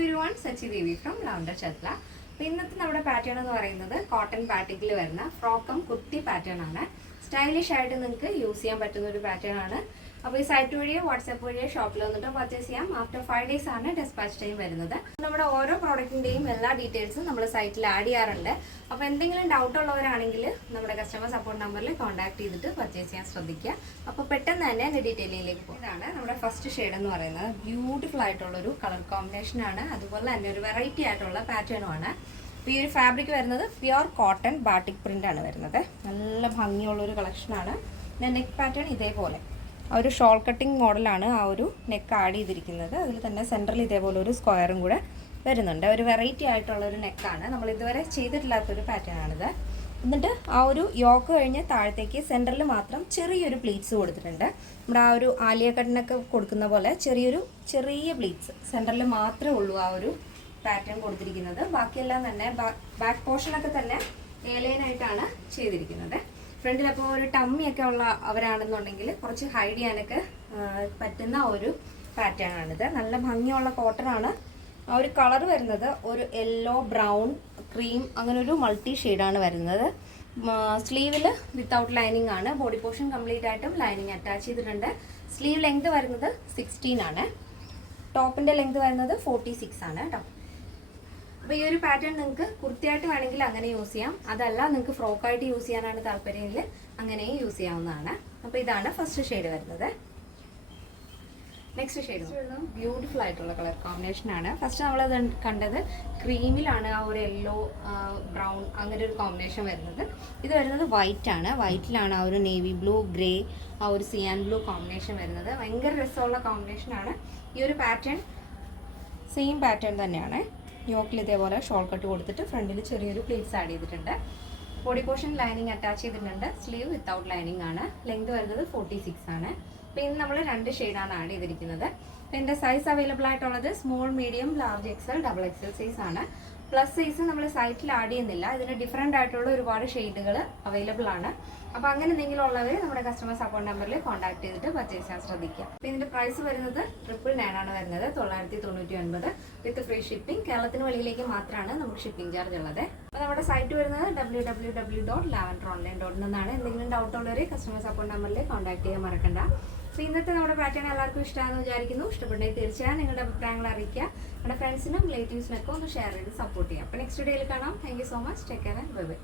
Every one Sachi Devi from ലൗണ്ടർ ചത്ല അപ്പോൾ ഇന്നത്തെ നമ്മുടെ പാറ്റേൺ എന്ന് പറയുന്നത് കോട്ടൺ പാറ്റിക്കിൽ വരുന്ന ഫ്രോക്കം കുർത്തി പാറ്റേൺ ആണ്. സ്റ്റൈലിഷ് ആയിട്ട് നിങ്ങൾക്ക് യൂസ് ചെയ്യാൻ പറ്റുന്ന ഒരു പാറ്റേൺ ആണ്. അപ്പോൾ ഈ സൈറ്റ് വഴിയോ വാട്സാപ്പ് വഴിയോ ഷോപ്പിൽ വന്നിട്ട് പർച്ചേസ് ചെയ്യാം. ആഫ്റ്റർ ഫൈവ് ഡേയ്സ് ആണ് ഡെസ്പാച്ച് ടൈം വരുന്നത്. നമ്മുടെ ഓരോ പ്രോഡക്റ്റിന്റെയും എല്ലാ ഡീറ്റെയിൽസും നമ്മൾ സൈറ്റിൽ ആഡ് ചെയ്യാറുണ്ട്. അപ്പോൾ എന്തെങ്കിലും ഡൗട്ട് ഉള്ളവരാണെങ്കിൽ നമ്മുടെ കസ്റ്റമർ സപ്പോർട്ട് നമ്പറിൽ കോൺടാക്ട് ചെയ്തിട്ട് പർച്ചേസ് ചെയ്യാൻ ശ്രദ്ധിക്കുക. അപ്പോൾ പെട്ടെന്ന് തന്നെ അതിന്റെ ഡീറ്റെയിലിംഗിലേക്ക് പോകും. ഇതാണ് നമ്മുടെ ഫസ്റ്റ് ഷെയ്ഡ് എന്ന് പറയുന്നത്. ബ്യൂട്ടിഫുൾ ആയിട്ടുള്ളൊരു കളർ കോമ്പിനേഷൻ ആണ്. അതുപോലെ തന്നെ ഒരു വെറൈറ്റി ആയിട്ടുള്ള പാറ്റേണും ആണ്. അപ്പോൾ ഈ ഒരു ഫാബ്രിക് വരുന്നത് പ്യുർ കോട്ടൺ ബാട്ടിക് ആണ് വരുന്നത്. നല്ല ഭംഗിയുള്ള ഒരു കളക്ഷനാണ് നെക്ക് പാറ്റേൺ ഇതേപോലെ. ആ ഒരു ഷോൾ കട്ടിങ് മോഡലാണ് ആ ഒരു നെക്ക് ആഡ് ചെയ്തിരിക്കുന്നത്. അതിൽ തന്നെ സെന്ററിൽ ഇതേപോലെ ഒരു സ്ക്വയറും കൂടെ വരുന്നുണ്ട്. ഒരു വെറൈറ്റി ആയിട്ടുള്ള ഒരു നെക്കാണ്. നമ്മൾ ഇതുവരെ ചെയ്തിട്ടില്ലാത്തൊരു പാറ്റേൺ ആണിത് എന്നിട്ട് ആ ഒരു യോക്ക് കഴിഞ്ഞ് താഴത്തേക്ക് സെന്ററിൽ മാത്രം ചെറിയൊരു പ്ലീറ്റ്സ് കൊടുത്തിട്ടുണ്ട്. നമ്മുടെ ആ ഒരു ആലിയ കട്ടിനൊക്കെ കൊടുക്കുന്ന പോലെ ചെറിയൊരു ചെറിയ പ്ലീറ്റ്സ് സെന്ററിൽ മാത്രമേ ഉള്ളൂ ആ ഒരു പാറ്റേൺ കൊടുത്തിരിക്കുന്നത്. ബാക്കിയെല്ലാം തന്നെ ബാക്ക് പോർഷനൊക്കെ തന്നെ ഏലൈനായിട്ടാണ് ചെയ്തിരിക്കുന്നത്. ഫ്രണ്ടിൽ അപ്പോൾ ഒരു ടമ്മിയൊക്കെ ഉള്ള അവരാണെന്നുണ്ടെങ്കിൽ കുറച്ച് ഹൈഡ് ചെയ്യാനൊക്കെ പറ്റുന്ന ഒരു പാറ്റേൺ ആണിത്. നല്ല ഭംഗിയുള്ള കോട്ടൺ ആണ്. ആ ഒരു കളർ വരുന്നത് ഒരു യെല്ലോ ബ്രൗൺ ക്രീം അങ്ങനെ ഒരു മൾട്ടി ഷെയ്ഡാണ് വരുന്നത്. സ്ലീവിൽ വിത്തൗട്ട് ലൈനിങ് ആണ്. ബോഡി പോർഷൻ കംപ്ലീറ്റ് ആയിട്ടും ലൈനിങ് അറ്റാച്ച് ചെയ്തിട്ടുണ്ട്. സ്ലീവ് ലെങ്ത് വരുന്നത് സിക്സ്റ്റീൻ ആണ്. ടോപ്പിന്റെ ലെങ്ത് വരുന്നത് ഫോർട്ടി സിക്സ് ആണ് കേട്ടോ അപ്പോൾ ഈ ഒരു പാറ്റേൺ നിങ്ങൾക്ക് കുർത്തിയായിട്ട് വേണമെങ്കിൽ അങ്ങനെ യൂസ് ചെയ്യാം. അതല്ല നിങ്ങൾക്ക് ഫ്രോക്കായിട്ട് യൂസ് ചെയ്യാനാണ് താല്പര്യമെങ്കിൽ അങ്ങനെയും യൂസ് ചെയ്യാവുന്നതാണ്. അപ്പോൾ ഇതാണ് ഫസ്റ്റ് ഷെയ്ഡ് വരുന്നത്. നെക്സ്റ്റ് ഷെയ്ഡ് ബ്യൂട്ടിഫുൾ ആയിട്ടുള്ള കളർ കോമ്പിനേഷൻ ആണ്. ഫസ്റ്റ് നമ്മളത് കണ്ടത് ക്രീമിലാണ് ആ ഒരു യെല്ലോ ബ്രൗൺ അങ്ങനെ ഒരു കോമ്പിനേഷൻ വരുന്നത്. ഇത് വരുന്നത് വൈറ്റ് ആണ്. വൈറ്റിലാണ് ആ ഒരു നേവി ബ്ലൂ ഗ്രേ ആ ഒരു സിയാൻ ബ്ലൂ കോമ്പിനേഷൻ വരുന്നത്. ഭയങ്കര രസമുള്ള കോമ്പിനേഷൻ ആണ്. ഈ ഒരു പാറ്റേൺ സെയിം പാറ്റേൺ തന്നെയാണ്. യോക്കിൽ ഇതേപോലെ ഷോൾ കട്ട് കൊടുത്തിട്ട് ഫ്രണ്ടിൽ ചെറിയൊരു പ്ലേറ്റ്സ് ആഡ് ചെയ്തിട്ടുണ്ട്. ബോഡി പോർഷൻ ലൈനിങ് അറ്റാച്ച് ചെയ്തിട്ടുണ്ട്. സ്ലീവ് വിത്തൗട്ട് ലൈനിങ് ആണ്. ലെങ്ത് വരുന്നത് ഫോർട്ടി സിക്സ് ആണ്. അപ്പോൾ ഇന്ന് നമ്മൾ രണ്ട് ഷെയ്ഡാണ് ആഡ് ചെയ്തിരിക്കുന്നത്. അപ്പം എന്റെ സൈസ് അവൈലബിൾ ആയിട്ടുള്ളത് small medium large XL double XL size ആണ്. പ്ലസ് സൈസ് നമ്മൾ സൈറ്റിൽ ആഡ് ചെയ്യുന്നില്ല. ഇതിന് ഡിഫറെന്റ് ആയിട്ടുള്ള ഒരുപാട് ഷെയ്ഡുകൾ അവൈലബിൾ ആണ്. അപ്പോൾ അങ്ങനെ എന്തെങ്കിലും ഉള്ളവർ നമ്മുടെ കസ്റ്റമർ അക്കൗണ്ട് നമ്പറിൽ കോൺടാക്ട് ചെയ്തിട്ട് പർച്ചേസ് ചെയ്യാൻ ശ്രദ്ധിക്കുക. അപ്പോൾ ഇതിന്റെ പ്രൈസ് വരുന്നത് ട്രിപ്പിൾ നയൻ ആണ് വരുന്നത്. തൊള്ളായിരത്തി തൊണ്ണൂറ്റി ഒൻപത് വിത്ത് ഫ്രീ ഷിപ്പിംഗ് കേരളത്തിന് വെളിയിലേക്ക് മാത്രമാണ് നമുക്ക് ഷിപ്പിംഗ് ചാർജ് ഉള്ളത്. അപ്പോൾ നമ്മുടെ സൈറ്റ് വരുന്നത് W W W dot lavender online dot നിന്നാണ് എന്തെങ്കിലും ഡൗട്ട് ഉള്ളവർ കസ്റ്റമേഴ്സ് അക്കൗണ്ട് നമ്പറിൽ കോൺടാക്ട് ചെയ്യാൻ മറക്കണ്ട. അപ്പോൾ ഇന്നത്തെ നമ്മുടെ പാറ്റേൺ എല്ലാവർക്കും ഇഷ്ടമാണെന്ന് വിചാരിക്കുന്നു. ഇഷ്ടപ്പെട്ടെങ്കിൽ തീർച്ചയായും നിങ്ങളുടെ അഭിപ്രായങ്ങൾ അറിയിക്കുക. നമ്മുടെ ഫ്രണ്ട്സിനും റിലേറ്റീവ്സിനൊക്കെ ഒന്ന് ഷെയർ ചെയ്ത് സപ്പോർട്ട് ചെയ്യാം അപ്പോൾ നെക്സ്റ്റ് ഡേയിൽ കാണാം. Thank so much take care and bye bye